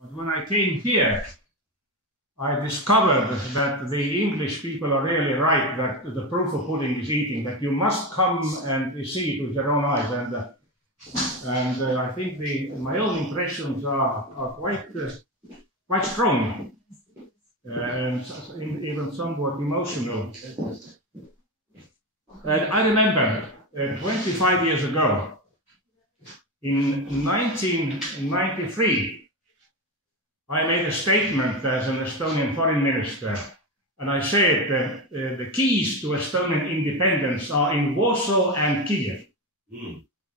But when I came here, I discovered that the English people are really right, that the proof of pudding is eating, that you must come and see it with your own eyes. And I think my own impressions are quite strong and even somewhat emotional. I remember 25 years ago, in 1993, I made a statement as an Estonian foreign minister, and I said that the keys to Estonian independence are in Warsaw and Kiev.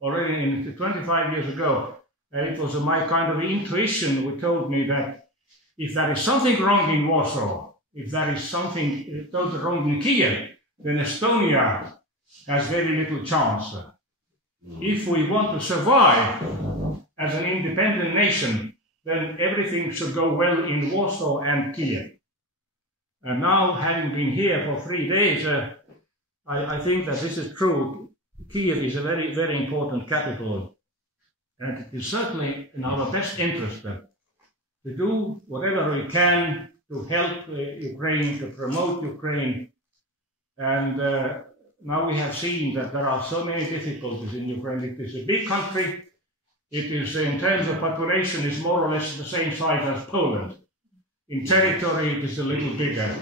Already 25 years ago, it was my kind of intuition which told me that if there is something wrong in Warsaw, if there is something totally wrong in Kiev, then Estonia has very little chance. If we want to survive as an independent nation, then everything should go well in Warsaw and Kiev. And now, having been here for 3 days, I think that this is true. Kiev is a very, very important capital, and it is certainly in our best interest to do whatever we can to help Ukraine, to promote Ukraine. And now we have seen that there are so many difficulties in Ukraine. It is a big country. It is, in terms of population, is more or less the same size as Poland. In territory, it is a little bigger.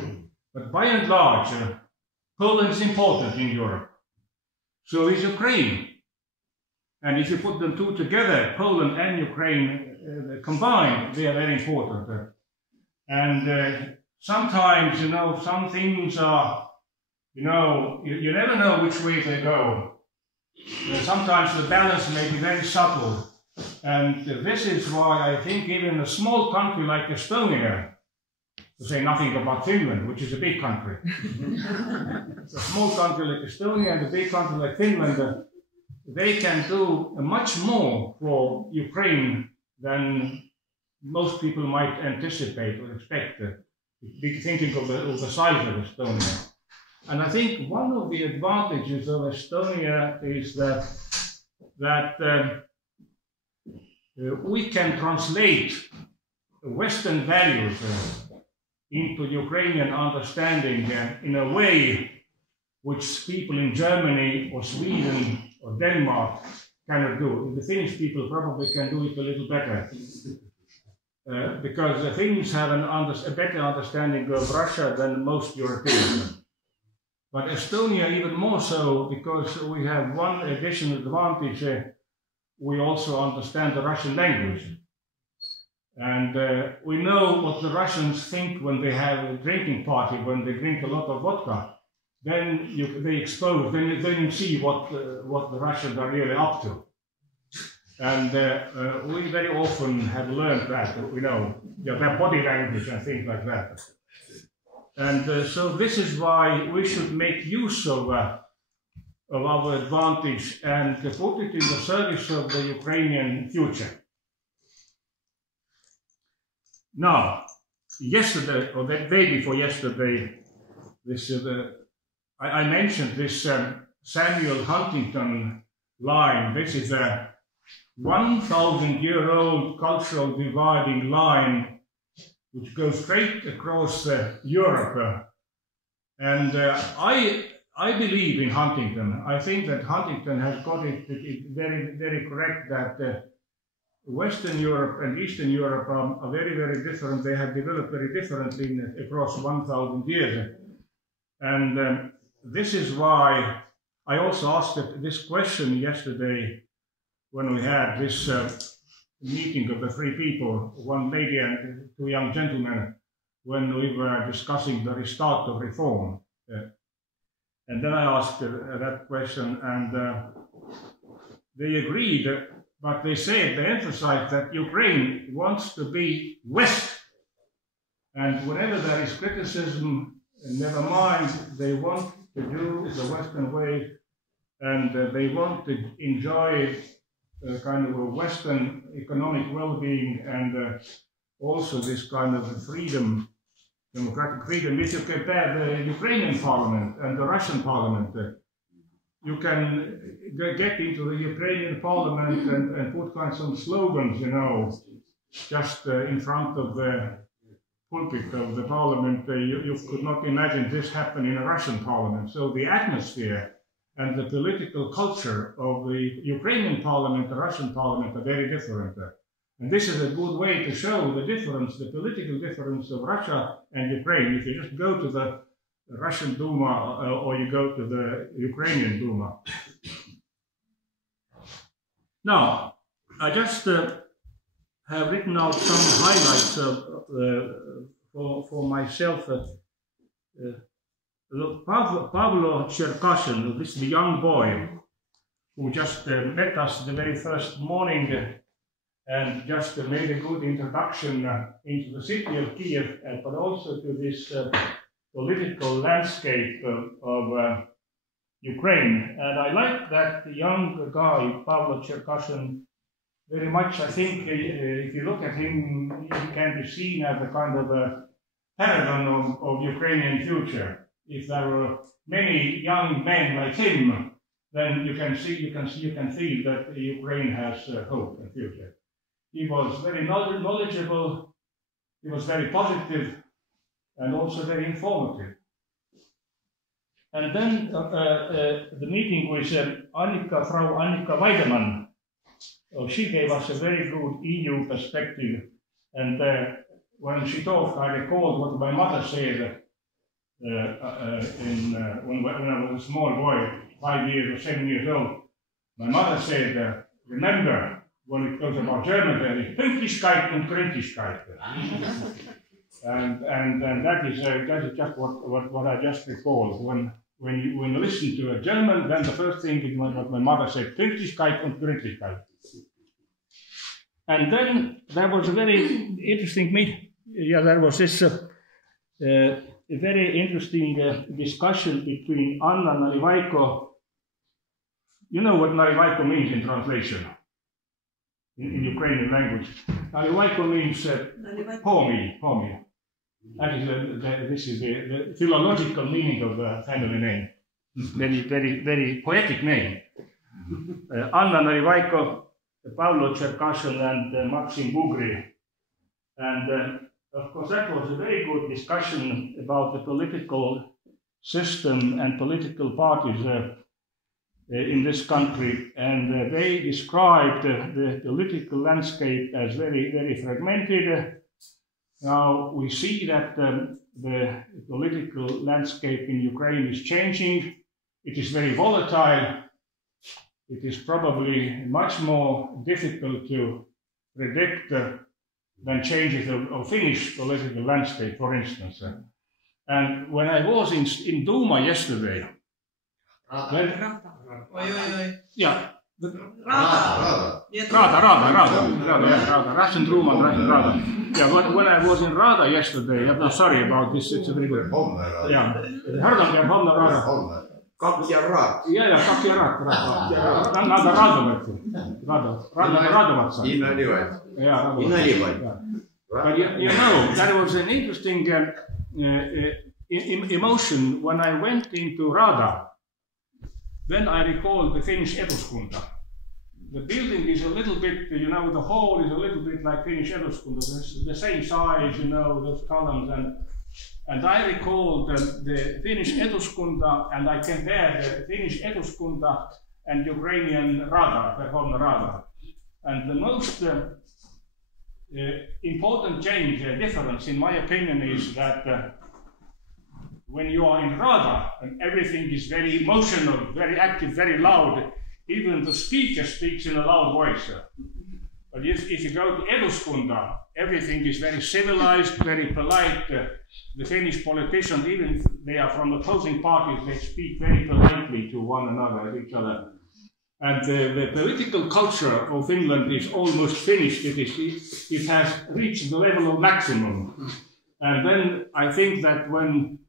But by and large, Poland is important in Europe. So is Ukraine. And if you put them two together, Poland and Ukraine combined, they are very important. And sometimes, some things are, you never know which way they go. Sometimes the balance may be very subtle. And this is why I think even a small country like Estonia, to say nothing about Finland, which is a big country, a small country like Estonia and a big country like Finland, they can do much more for Ukraine than most people might anticipate or expect, thinking of the size of Estonia. And I think one of the advantages of Estonia is that we can translate Western values into Ukrainian understanding in a way which people in Germany or Sweden or Denmark cannot do. The Finnish people probably can do it a little better because the Finns have a better understanding of Russia than most Europeans. But Estonia even more so, because we have one additional advantage. We also understand the Russian language. And we know what the Russians think when they have a drinking party, when they drink a lot of vodka. Then they expose, then you see what the Russians are really up to. And we very often have learned that, their body language and things like that. And so this is why we should make use of our advantage and put it in the service of the Ukrainian future. Now, yesterday, or the day before yesterday, I mentioned this Samuel Huntington line. This is a 1,000-year-old cultural dividing line which goes straight across Europe. And I believe in Huntington. I think that Huntington has got it very, very correct that Western Europe and Eastern Europe are very, very different. They have developed very differently across 1,000 years. And this is why I also asked this question yesterday when we had this meeting of the three people, one lady and two young gentlemen, when we were discussing the restart of reform. And then I asked that question, and they agreed, but they emphasized that Ukraine wants to be West. And whenever there is criticism, never mind, they want to do the Western way, and they want to enjoy kind of a Western economic well-being and also this kind of freedom, democratic freedom. If you compare the Ukrainian parliament and the Russian parliament, you can get into the Ukrainian parliament and put kind of some slogans, just in front of the pulpit of the parliament. You could not imagine this happen in a Russian parliament. So the atmosphere and the political culture of the Ukrainian parliament, the Russian parliament, are very different. And this is a good way to show the difference, the political difference of Russia and Ukraine. If you just go to the Russian Duma or you go to the Ukrainian Duma. Now, I just have written out some highlights for myself. Pavlo Cherkashin, this is the young boy who just met us the very first morning and just made a good introduction into the city of Kiev, but also to this political landscape of Ukraine. And I like that young guy, Pavlo Cherkashin, very much. I think if you look at him, he can be seen as a kind of a paragon of Ukrainian future. If there were many young men like him, then you can feel that Ukraine has hope and future. He was very knowledgeable, he was very positive, and also very informative. And then the meeting with Frau Annika Weidemann, she gave us a very good EU perspective. And when she talked, I recalled what my mother said when I was a small boy, 5 years or 7 years old. My mother said, remember, when it goes about German, there is Pünktlichkeit und Gründlichkeit. and that is just what I just recalled. When you listen to a German, then the first thing is what my mother said, Pünktlichkeit und Gründlichkeit. And then there was a very interesting meeting. Yeah, there was this a very interesting discussion between Anna Nalivaiko. You know what Nalivaiko means in translation? In Ukrainian language. Nalivaiko means pomi. That is this is the philological meaning of the family name. Very poetic name. Anna Nalivaiko, Pavlo Cherkashin, and Maxim Bugri. And of course, that was a very good discussion about the political system and political parties in this country, and they described the political landscape as very fragmented. Now we see that the political landscape in Ukraine is changing. It is very volatile. It is probably much more difficult to predict than changes of Finnish political landscape, for instance. And when I was in Duma yesterday, Russian Duma, Russian Rada. Yeah, when I was in Rada yesterday, I'm sorry about this, it's a very good. Yeah, Verhovna Rada. Как я рад. Как я рад. Надо радоваться. Радоваться. И наливать. И наливать. But you know, there was an interesting emotion when I went into Rada. Then I recalled the Finnish Eduskunta. The building is a little bit, you know, the hall is a little bit like Finnish Eduskunta. It's the same size, you know, those columns. And I recalled the Finnish Eduskunta, and I compared the Finnish Eduskunta and Ukrainian Rada, Verhovna Rada. And the most important change, difference, in my opinion, is that when you are in Rada, and everything is very emotional, very active, very loud, even the speaker speaks in a loud voice. But if you go to Eduskunta, everything is very civilized, very polite. The Finnish politicians, even if they are from opposing parties, they speak very politely to one another, each other. And the political culture of Finland is almost finished. It has reached the level of maximum. And then I think that when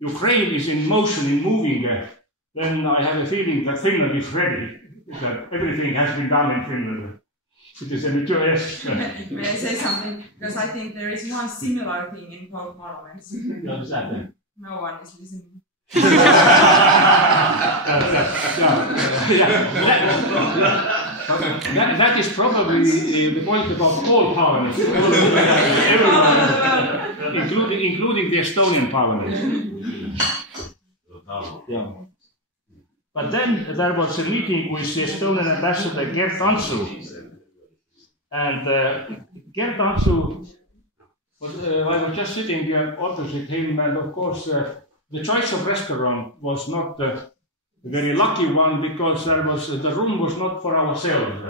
Ukraine is in motion, in moving, then I have a feeling that Finland is ready, that everything has been done in Finland. It is a mature. May I say something? Because I think there is one similar thing in both parliaments. No one is listening. That is probably the point about all parliaments, including the Estonian parliament. Yeah. But then there was a meeting with the Estonian ambassador Gert Antsu, and Gert Antsu, I was just sitting opposite him, and of course the choice of restaurant was not a very lucky one, because the room was not for ourselves.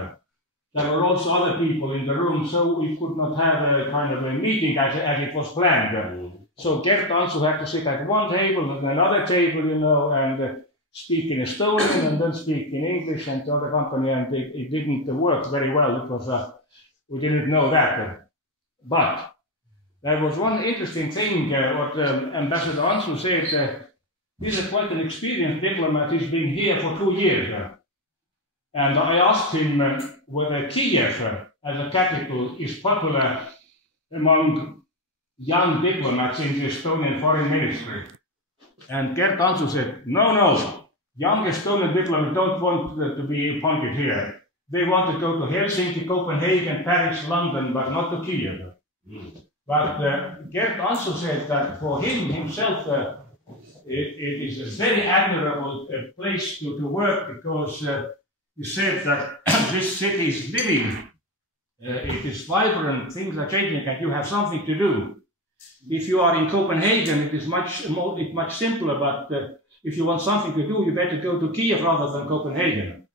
There were also other people in the room, so we could not have a kind of a meeting as it was planned. So Gert Antsu had to sit at one table and another table, you know, and speak in Estonian and then speak in English and to the company, and it didn't work very well because we didn't know that. But there was one interesting thing what Ambassador Antsu said. He's quite an experienced diplomat. He's been here for 2 years. And I asked him whether Kiev as a capital is popular among young diplomats in the Estonian foreign ministry. And Gert Antsu said, no, young Estonian diplomats don't want to be appointed here. They want to go to Helsinki, Copenhagen, Paris, London, but not to Kiev. But Gert Antsu said that for himself, it is a very admirable place to work, because he said that this city is living, it is vibrant, things are changing, and you have something to do. If you are in Copenhagen, it is much simpler, but if you want something to do, you better go to Kiev rather than Copenhagen.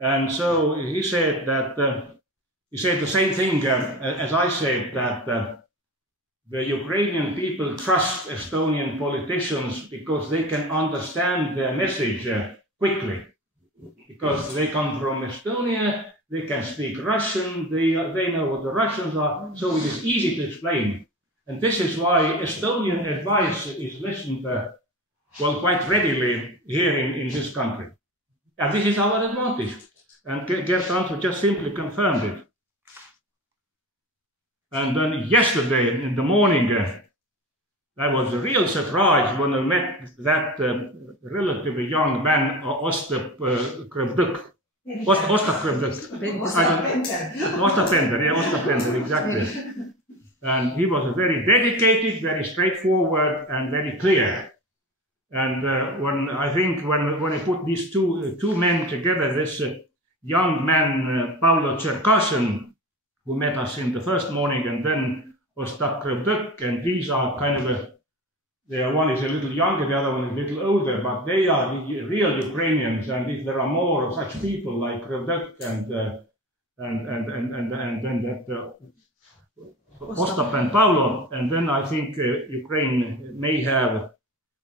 And so he said that he said the same thing as I said, that the Ukrainian people trust Estonian politicians because they can understand their message quickly, because they come from Estonia, they can speak Russian, they know what the Russians are, so it is easy to explain. And this is why Estonian advice is listened well, quite readily here in this country. And this is our advantage. And Gert Antsu just simply confirmed it. And then yesterday in the morning, that was a real surprise when I met that relatively young man, Ostap Krevduk. Ostap Krevduk. Ostap Pender, exactly. And he was very dedicated, very straightforward, and very clear. And when I put these two men together, this young man, Paulo Cherkashin, who met us in the first morning, and then Ostap Krevduk, and these are kind of one is a little younger, the other one is a little older, but they are the real Ukrainians. And if there are more of such people like Krevduk and then that Ostap and Paulo, and then I think Ukraine may have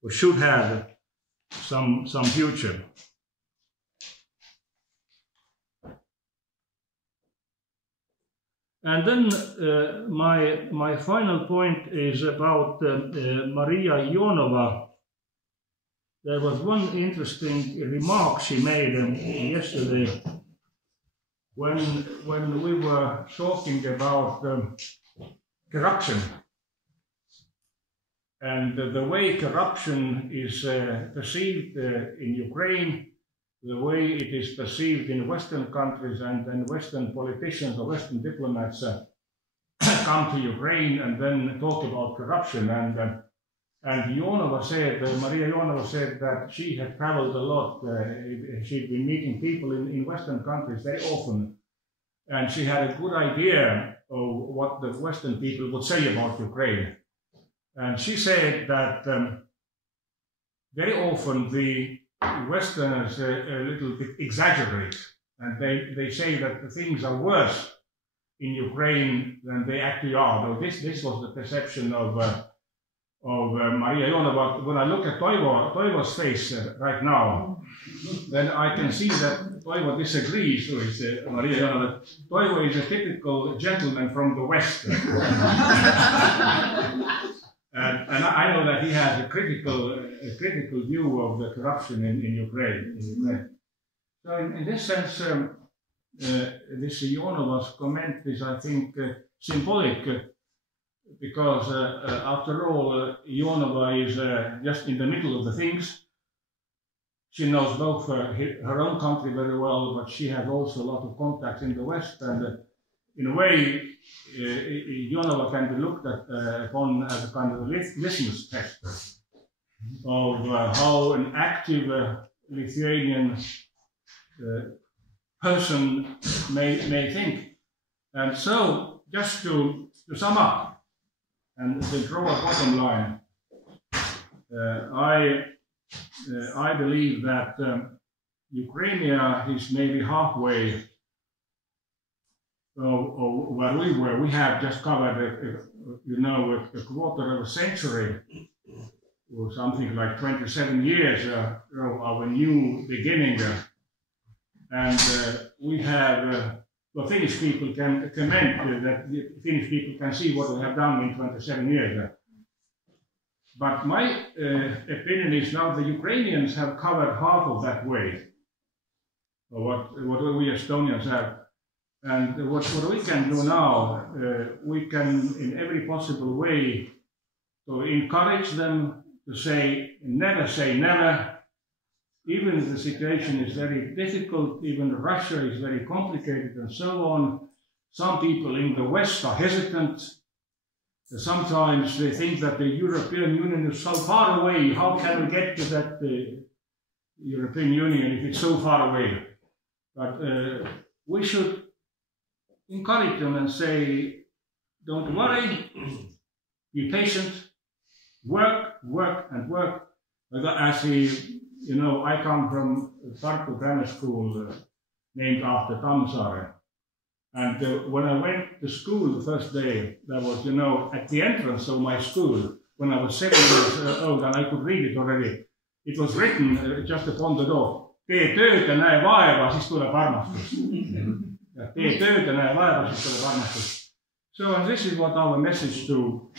or should have some future. And then my final point is about Maria Ionova. There was one interesting remark she made yesterday when we were talking about corruption and the way corruption is perceived in Ukraine, the way it is perceived in Western countries, and then Western politicians or Western diplomats come to Ukraine and then talk about corruption. And Ionova said, Maria Ionova said that she had traveled a lot. She'd been meeting people in Western countries very often, and she had a good idea of what the Western people would say about Ukraine. And she said that very often the Westerners a little bit exaggerate, and they say that the things are worse in Ukraine than they actually are. Though this was the perception of Maria Ionova. When I look at Toivo's face right now, then I can see that Toivo disagrees with Maria Ionova. Toivo is a typical gentleman from the West. And I know that he has a critical view of the corruption in Ukraine. So in this sense, this Ionova's comment is, I think, symbolic, because after all, Ionova is just in the middle of the things. she knows both her own country very well, but she has also a lot of contacts in the West. And in a way, Jonava can be looked upon as a kind of a litmus test of how an active Lithuanian person may think. And so, just to sum up and to draw a bottom line, I believe that Ukraine is maybe halfway of where we were. We have just covered, a quarter of a century, or something like 27 years of our new beginning. And we have, Finnish people can comment that the Finnish people can see what we have done in 27 years. But my opinion is now the Ukrainians have covered half of that way, what we Estonians have. And what we can do now, we can in every possible way to encourage them to say never, even if the situation is very difficult, even Russia is very complicated and so on. Some people in the West are hesitant. Sometimes they think that the European Union is so far away. How can we get to that European Union if it's so far away? But we should encourage them and say, don't worry, be patient, work, and work. As I come from Tartu Grammar School, named after Tammsaare. And when I went to school the first day, that was, at the entrance of my school, when I was 7 years old, and I could read it already, it was written just upon the door, tee tööd ja näe vaeva, siis tuleb armastus. Tee tööd ja näe vaeva, siis tuleb armastus. So this is what our message to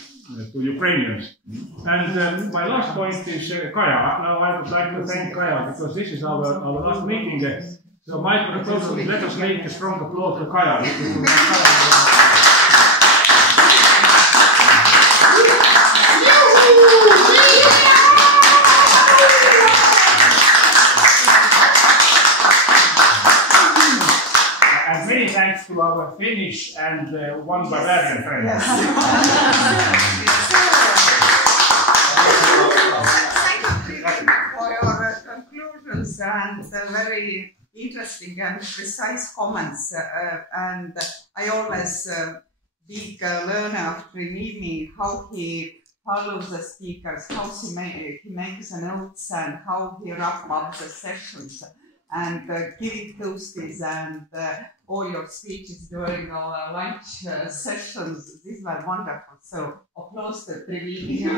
Ukrainians. And my last point is Kaja. Now I would like to thank Kaja, because this is our last meeting. So my proposal is let us make a strong applause for Kaja. And many thanks to our Finnish and one Bavarian friend. Thank you for your conclusions and very interesting and precise comments. And I always big learner of Trinimi, how he follows the speakers, how he makes the notes, and how he wraps up the sessions, and giving toasties and all your speeches during our lunch sessions. These were wonderful. So applause to Trinimi.